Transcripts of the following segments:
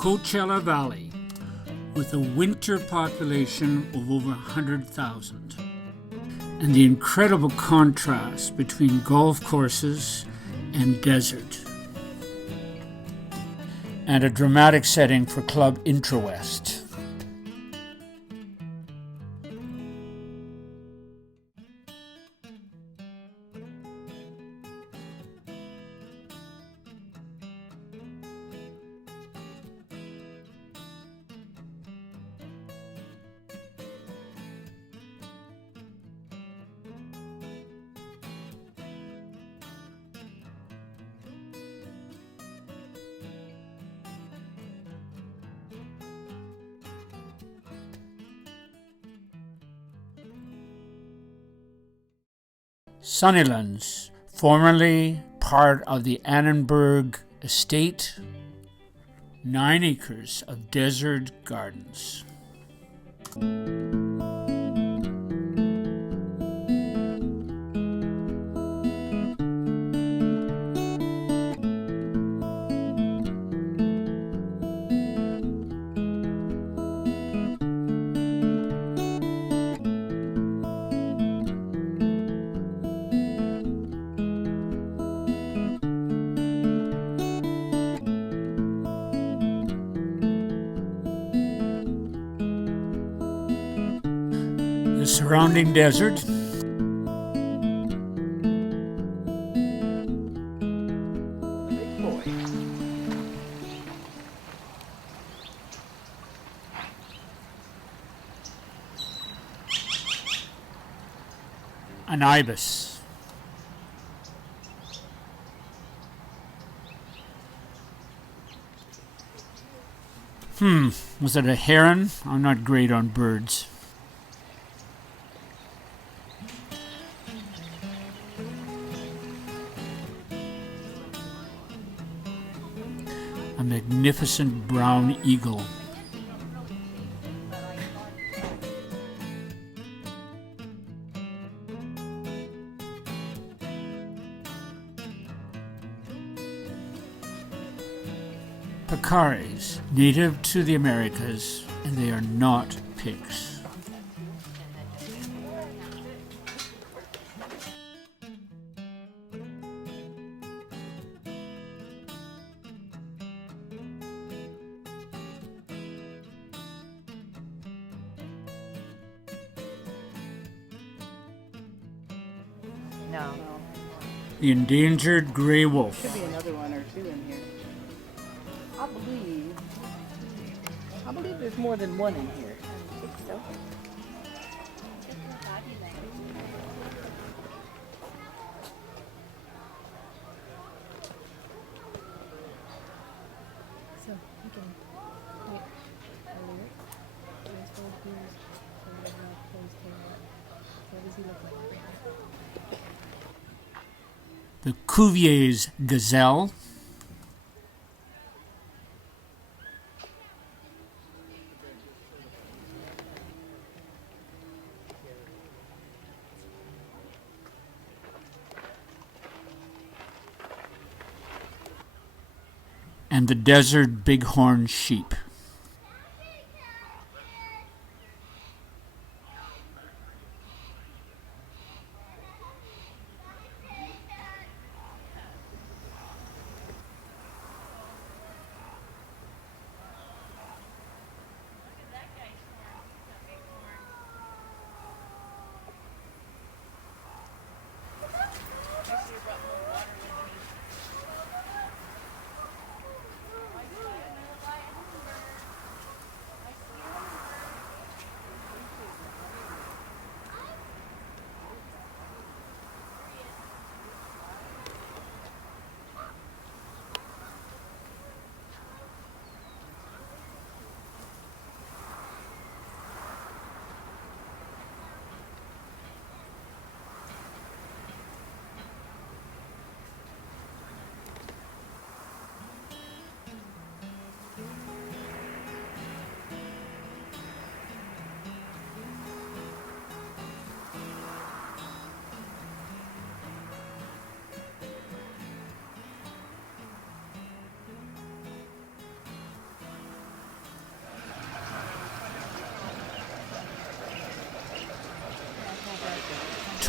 Coachella Valley, with a winter population of over 100,000, and the incredible contrast between golf courses and desert, and a dramatic setting for Club Intrawest. Sunnylands, formerly part of the Annenberg Estate, 9 acres of desert gardens. The surrounding desert, an ibis, was it a heron? I'm not great on birds. A magnificent brown eagle. Pecaries, native to the Americas, and they are not pigs. No. The endangered gray wolf. Should be another one or two in here. I believe there's more than one in here. I think so. So you can click alert. Transfer views. What does he look like? The Cuvier's gazelle. And the desert bighorn sheep.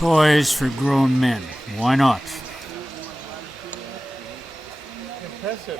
Toys for grown men. Why not? Impressive.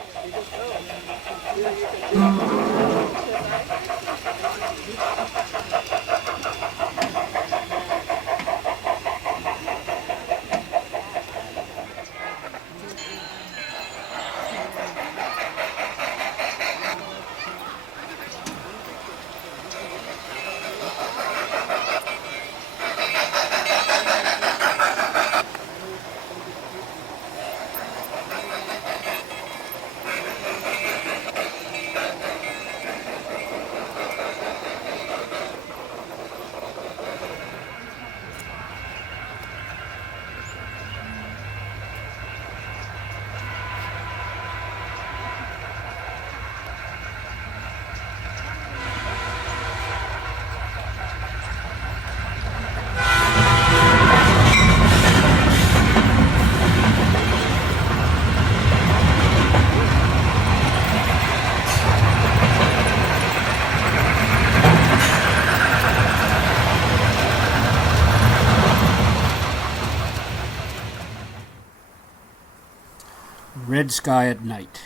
Red sky at night.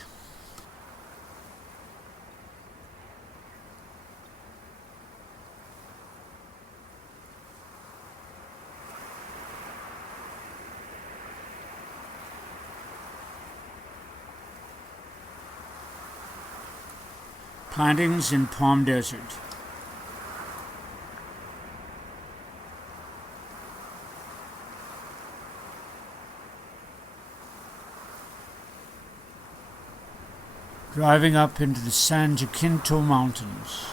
Plantings in Palm Desert. Driving up into the San Jacinto Mountains.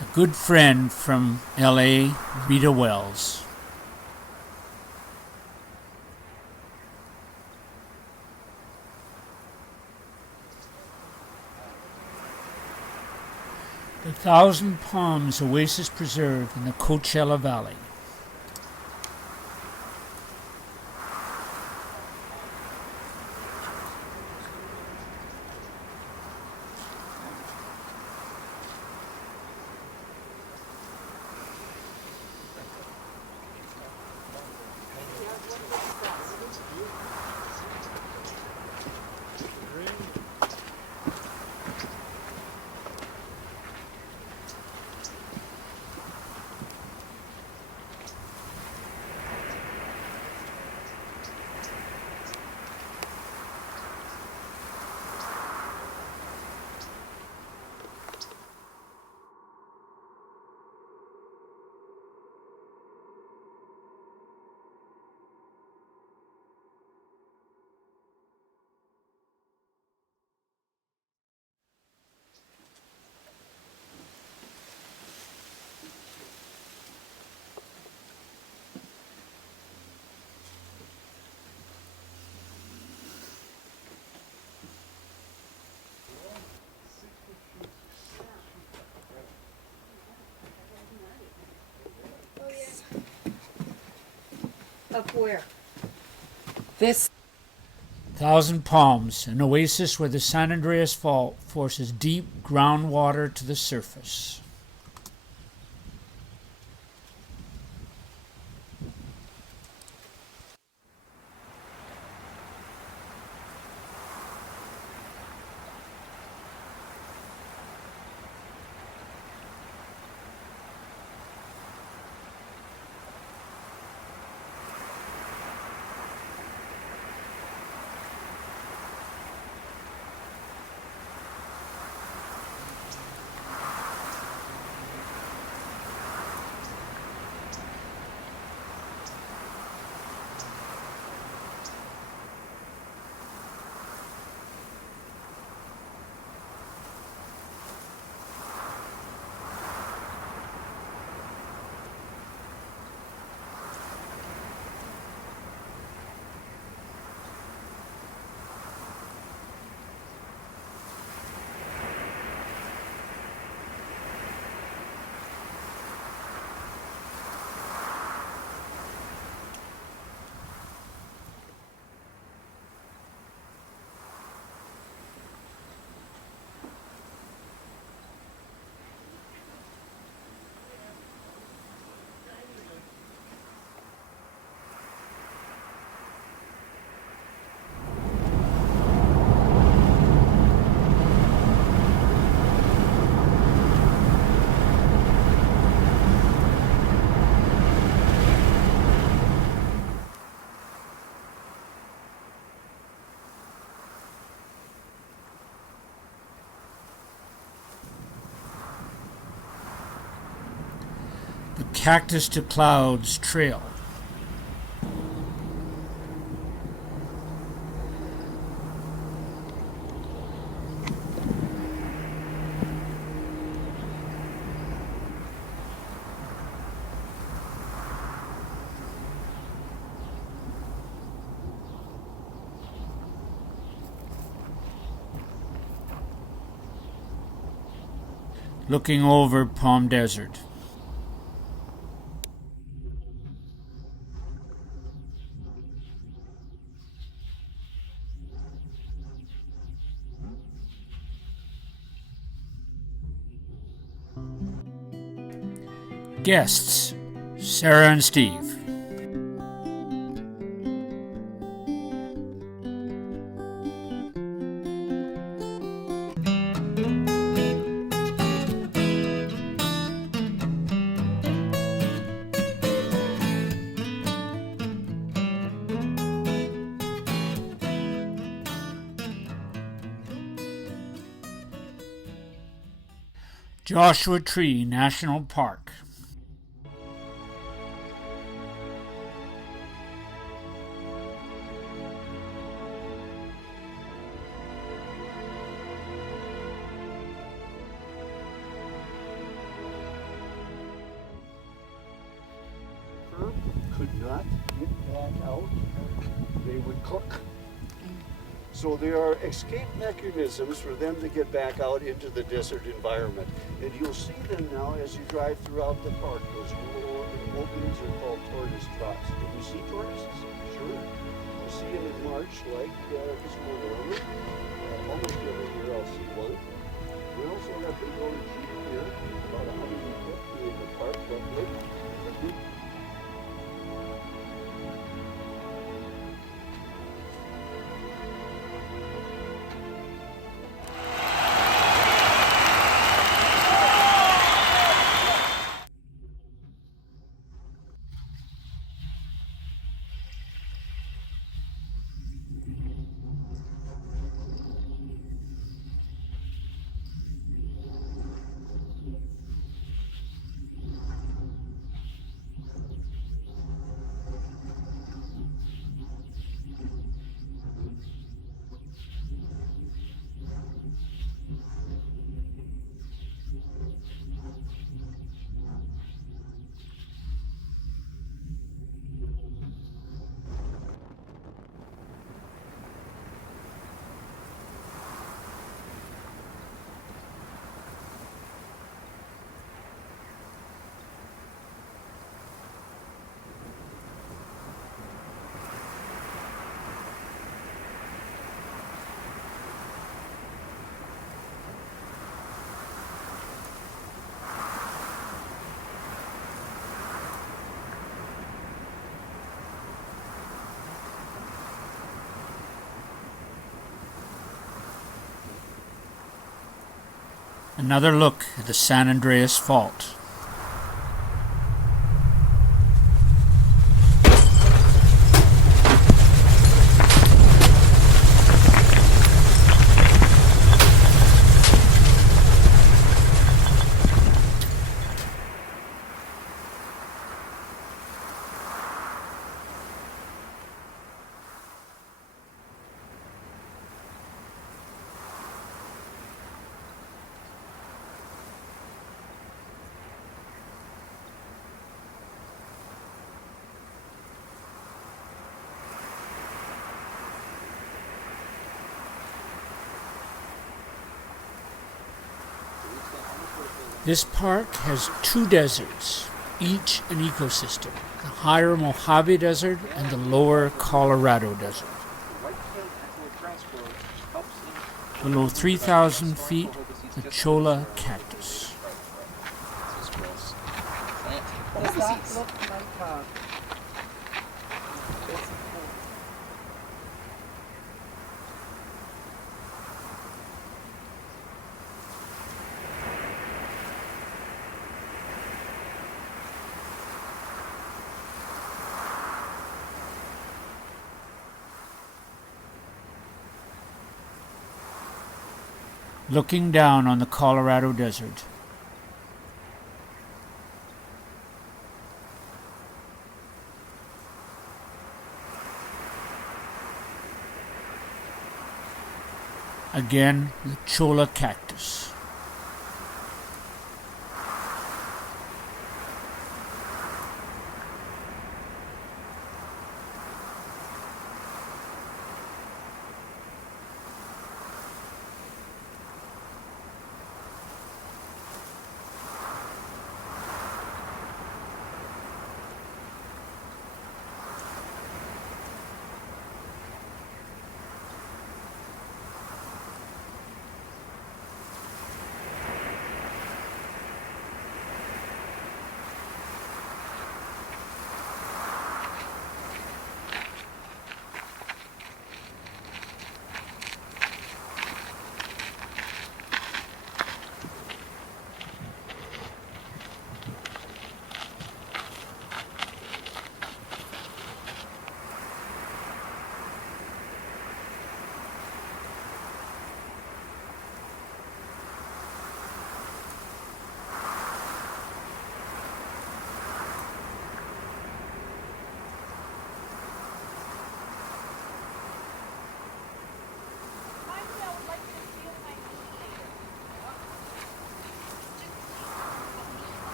A good friend from LA, Rita Wells. The Thousand Palms Oasis Preserve in the Coachella Valley. Up where? This. Thousand Palms, an oasis where the San Andreas Fault forces deep groundwater to the surface. The Cactus to Clouds Trail. Looking over Palm Desert. Guests, Sarah and Steve. Joshua Tree National Park. Could not get back out, they would cook. So there are escape mechanisms for them to get back out into the desert environment. And you'll see them now as you drive throughout the park. Those little openings are called tortoise troughs. Do you see tortoises? Sure. You see them in March, like this one. Almost every year I'll see one. We also have the golden sheep here, about 150 in the park roughly. Another look at the San Andreas Fault. This park has two deserts, each an ecosystem, the higher Mojave Desert and the lower Colorado Desert. Below 3,000 feet, the Cholla cactus. Does that look like Looking down on the Colorado Desert. Again, the cholla cactus.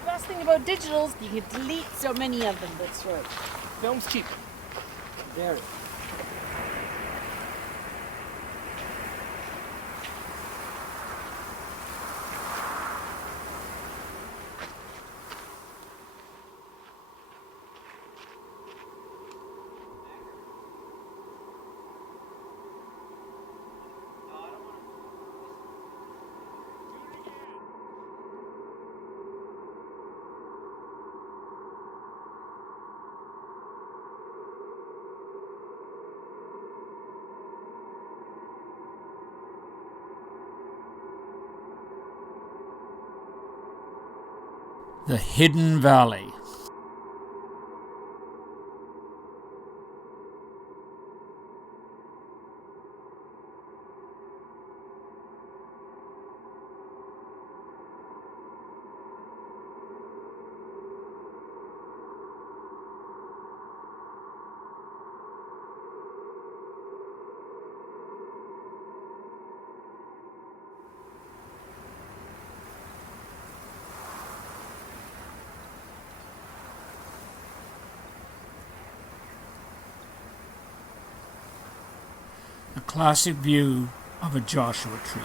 The best thing about digitals, you can delete so many of them. That's right. Film's cheap. Very. The Hidden Valley. A classic view of a Joshua tree.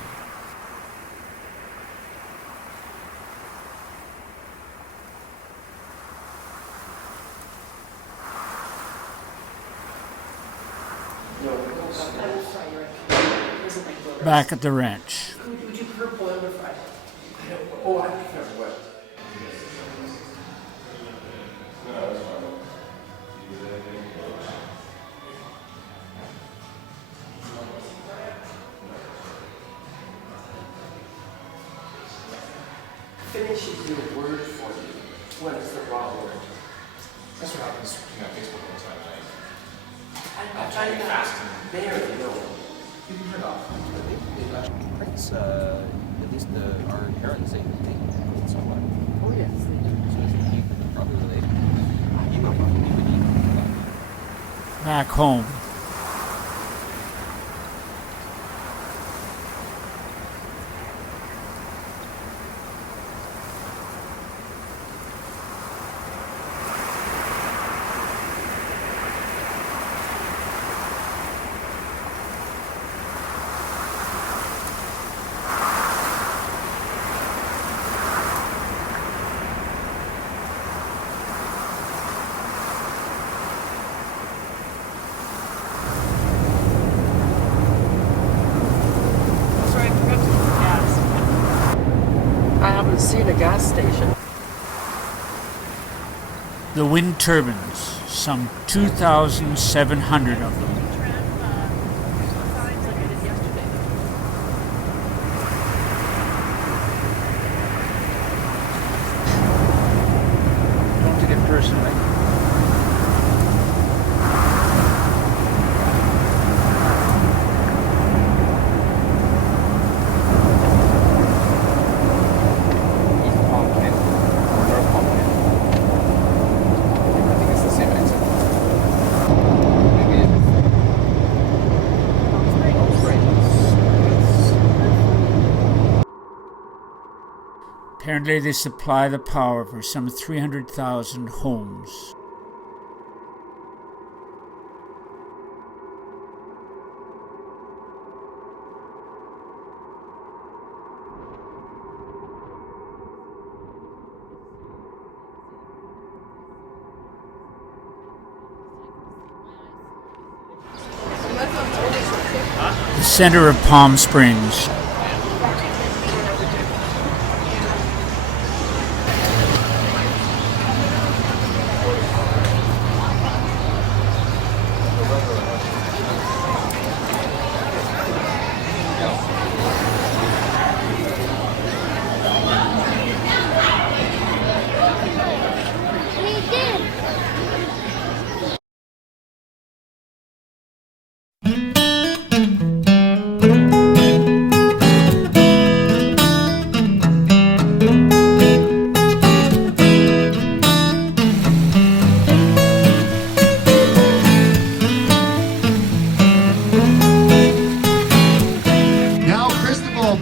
Back at the ranch. Would you prefer boiled or fried? Oh, I prefer what? Finishes your word for you. What is the raw word? That's what happens on Facebook all the time. I find that very low. You can turn it off. They've got prints, at least our parents say they somewhat. Oh, yes. So it's you could probably relate. You would probably need Back home. Sorry, I forgot to put gas. I haven't seen a gas station. The wind turbines, some 2,700 of them. Signs like I did yesterday. Don't take it personally. East Pumpkin, North Pumpkin. I think it's the same exit. Apparently they supply the power for some 300,000 homes. The center of Palm Springs.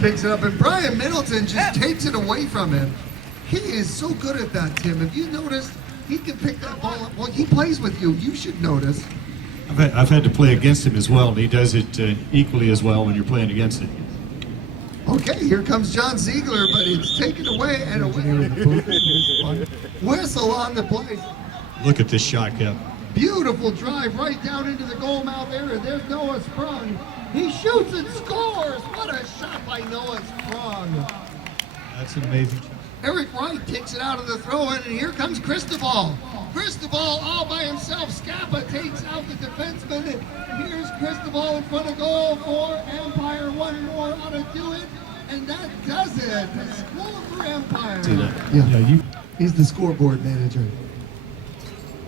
Picks it up, and Brian Middleton just takes it away from him. He is so good at that, Tim. Have you noticed? He can pick that ball up. Well, he plays with you. You should notice. I've had to play against him as well, and he does it equally as well when you're playing against him. Okay, here comes John Ziegler, but it's taken away and away. Whistle on the play. Look at this shot, Kev. Beautiful drive right down into the goal mouth area. There's Noah Sprung. He shoots and scores. What a shot by Noah Sprung. That's an amazing shot. Eric Wright takes it out of the throw-in, and here comes Cristobal. Cristobal all by himself. Scappa takes out the defenseman, and here's Cristobal in front of goal for Empire. One more ought to do it, and that does it. A score for Empire. Yeah, he's the scoreboard manager.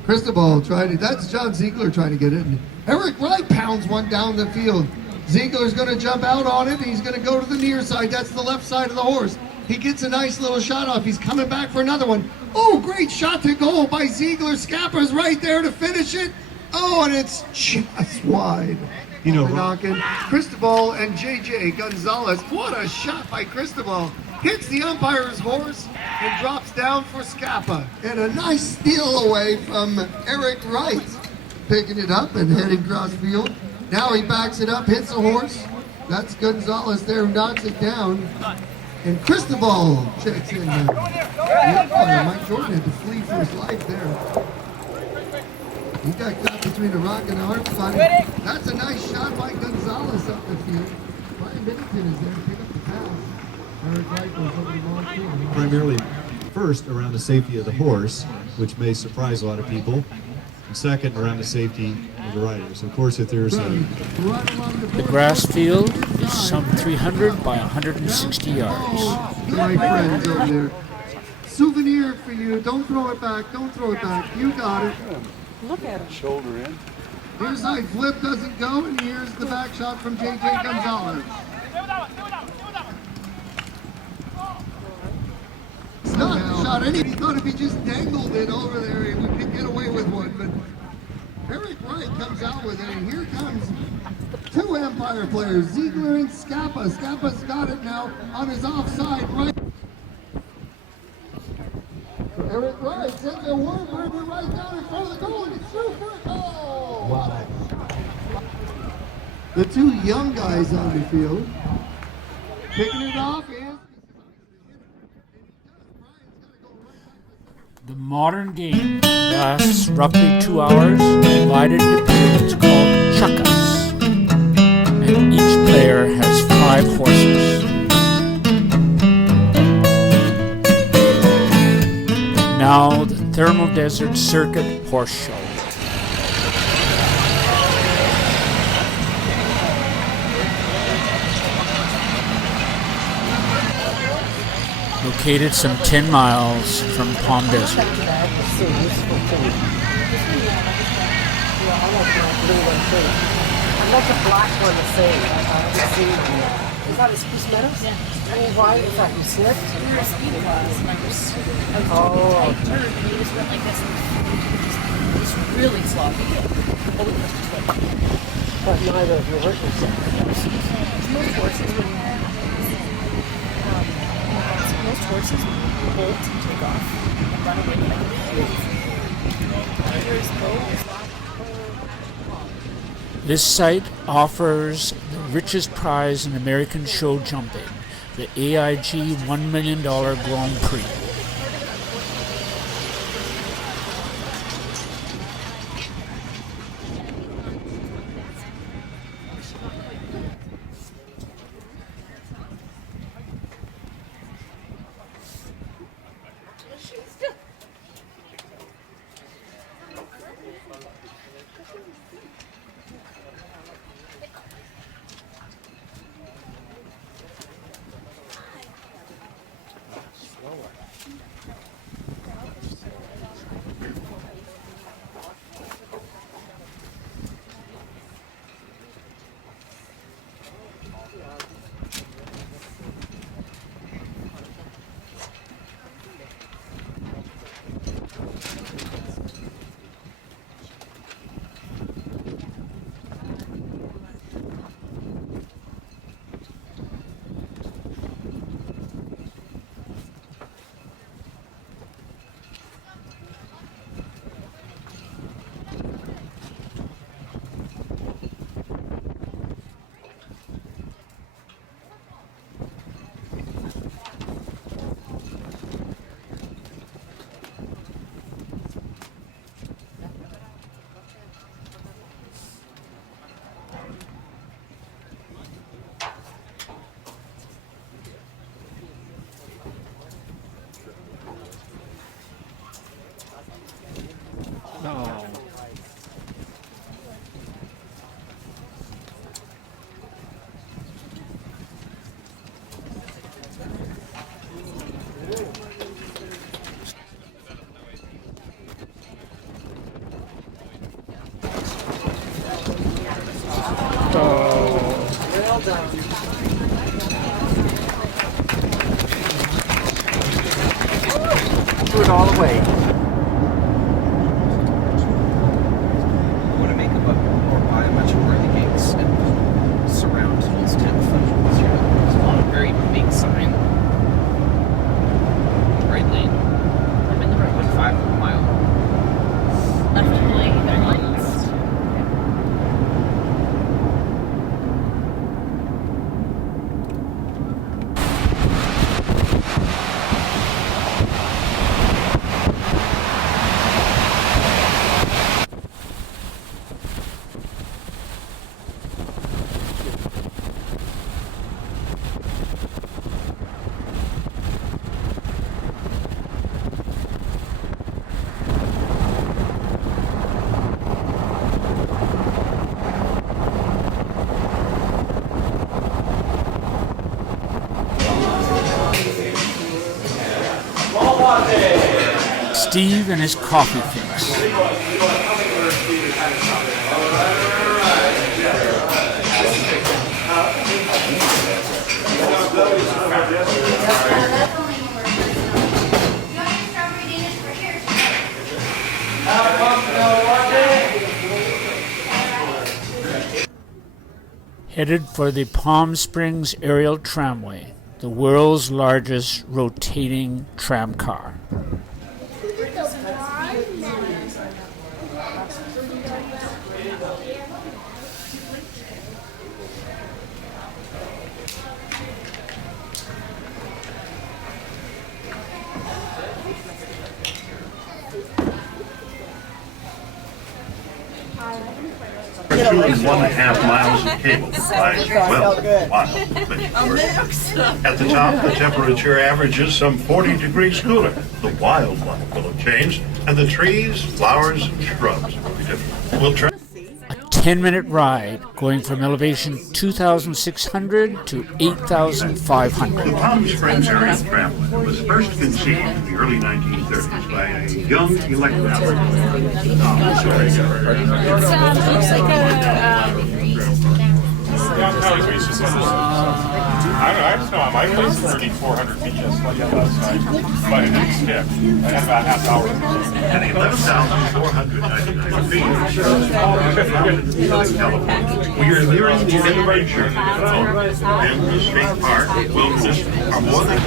Cristobal tried it. That's John Ziegler trying to get it. And Eric Wright pounds one down the field. Ziegler's going to jump out on it. He's going to go to the near side. That's the left side of the horse. He gets a nice little shot off. He's coming back for another one. Oh, great shot to goal by Ziegler. Scappa's right there to finish it. Oh, and it's just wide. You know, Cristobal and JJ Gonzalez. What a shot by Cristobal. Hits the umpire's horse and drops down for Scappa. And a nice steal away from Eric Wright. Picking it up and heading cross field. Now he backs it up, hits the horse. That's Gonzalez there who knocks it down. And Cristobal checks in. Mike Jordan had to flee for his life there. He got caught between a rock and a hard spot. That's a nice shot by Gonzalez up the field. Brian Middleton is there to pick up the pass. Eric Wright goes over the ball too. Primarily, first, around the safety of the horse, which may surprise a lot of people. And second, around the safety of the riders. Of course, if there's a... The grass field is some 300 by 160 yards. My friends over there. Souvenir for you. Don't throw it back. Don't throw it back. You got it. Look at him. Shoulder in. Near side flip doesn't go, and here's the back shot from JJ Gonzalez. Not the shot. He thought if he just dangled it over there, he would get away with one. But Eric Wright comes out with it, and here comes two Empire players, Ziegler and Scappa. Scappa's got it now on his offside right. Eric Wright sends a word right down in front of the goal, and it's through for a goal. Wow. The two young guys on the field picking it off is. The modern game lasts roughly 2 hours, divided into periods called chuckas, and each player has 5 horses. Now the Thermal Desert Circuit Horse Show. Located some 10 miles from Palm Desert. I love the black one the same. Is that a Spruce Meadows? Yeah. And why is that? You sniffed? We were speed class and I was Oh. turn and he just went like this and just really sloppy. But neither of you hurt yourself. Most horses when most horses bolt and take off and run away like a wolf. Others though is not. This site offers the richest prize in American show jumping, the AIG $1 million Grand Prix. No. Well done. Do it all the way. Want to make a more biometric where the gates and surround these 10 functions here. It's a very big sign. Right lane. I'm in the right 1.5 mile. left lane. Their lights. Steve and his coffee fix. Headed for the Palm Springs Aerial Tramway, the world's largest rotating tram car. Two and 1.5 miles of cable by 12 miles. At the top, the temperature averages some 40 degrees cooler. The wild one will have changed, and the trees, flowers, and shrubs will be different. We'll try. A 10-minute ride going from elevation 2,600 to 8,500. The Palm Springs Area Tramway was first conceived in the early 1930s by a young electrician. Looks like a I just know on my place is 3,400 feet just like outside, but it didn't skip. I had about half hour. And 11,499 feet. Southern California. We are nearing the end of our journey. And the state park, wilderness, are more than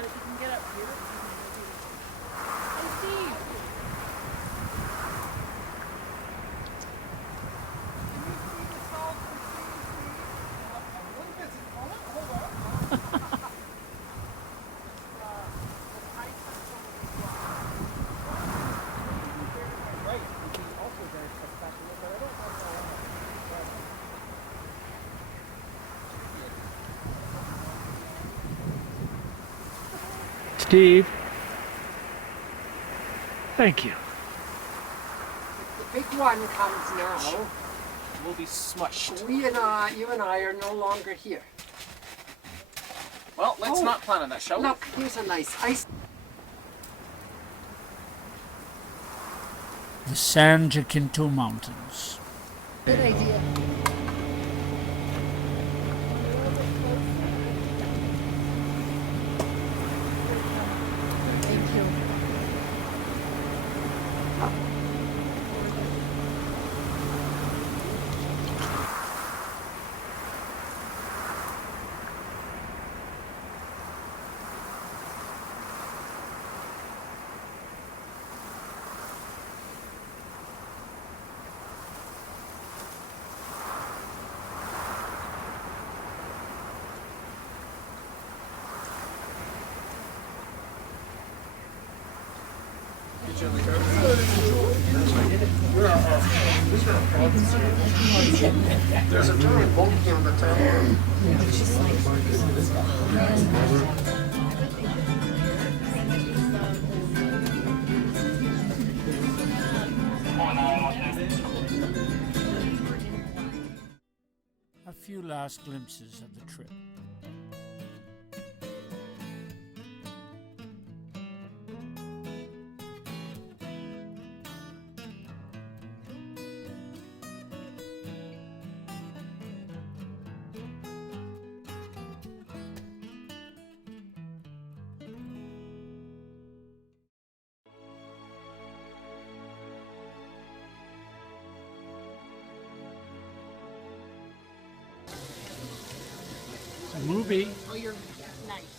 If you can get up here. Hey, Steve. Steve. Thank you. The big one comes now. We'll be smushed. You and I are no longer here. Well, let's not plan on that, shall we? Look, here's a nice ice. The San Jacinto Mountains. Good idea. Thank you. There's a giant monkey on the tower. A few last glimpses of the trip. Movie. Oh, you're nice.